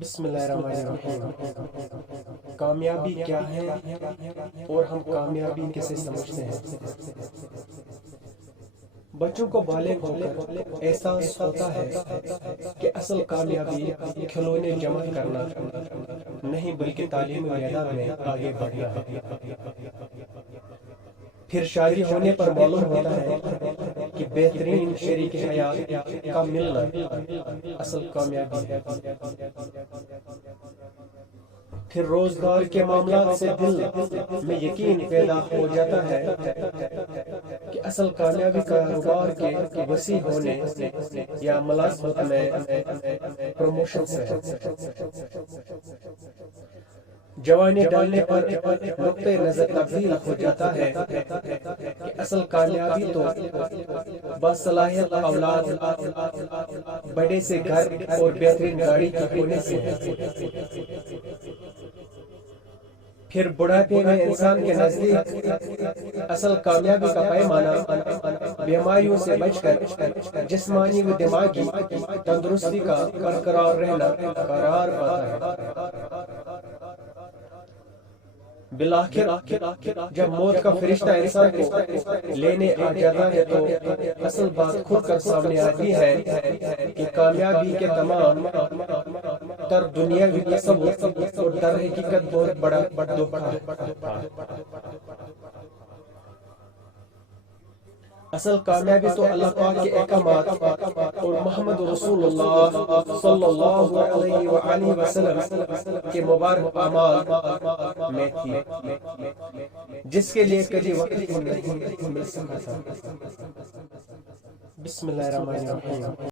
بسم اللہ الرحمن الرحیم۔ کامیابی کیا ہے اور ہم کامیابی کسے سمجھتے ہیں؟ بچوں کو بالغ ہو کر احساس ہوتا ہے کہ اصل کامیابی کھلونے جمع کرنا نہیں بلکہ تعلیمی میدان میں آگے بڑھنا ہے۔ پھر شادی ہونے پر معلوم ہوتا ہے کہ بہترین شریک حیات کا ملنا اصل کامیابی ہے۔ پھر روزگار کے معاملات سے دل میں یقین پیدا ہو جاتا ہے کہ اصل کامیابی کاروبار کے وسیع ہونے یا ملازمت میں پروموشن سے ہے۔ جوانی ڈالنے پر نقطہ نظر تبدیل ہو جاتا ہے کہ اصل کامیابی تو باصلاحیت اولاد، بڑے سے گھر اور بہترین گاڑی کی ہونے سے ہے۔ پھر بڑھاپے میں انسان کے نزدیک اصل کامیابی کا پیمانہ بیماریوں سے بچ کر جسمانی و دماغی تندرستی کا برقرار رہنا قرار پاتا ہے۔ بالآخر جب موت کا فرشتہ انسان کو لینے آ جاتا ہے تو اصل بات کھل کر سامنے آتی ہے کہ کامیابی کے تمام تر دنیاوی تصور اور در حقیقت بہت بڑا دھوکہ ہے۔ اصل کامیابی تو اللہ پاک کے احکامات اور محمد رسول اللہ صلی اللہ علیہ وآلہ وسلم کے مبارک اعمال میں تھی، جس کے لیے کبھی وقت نہیں مل سکا تھا۔ بسم اللہ الرحمن الرحیم۔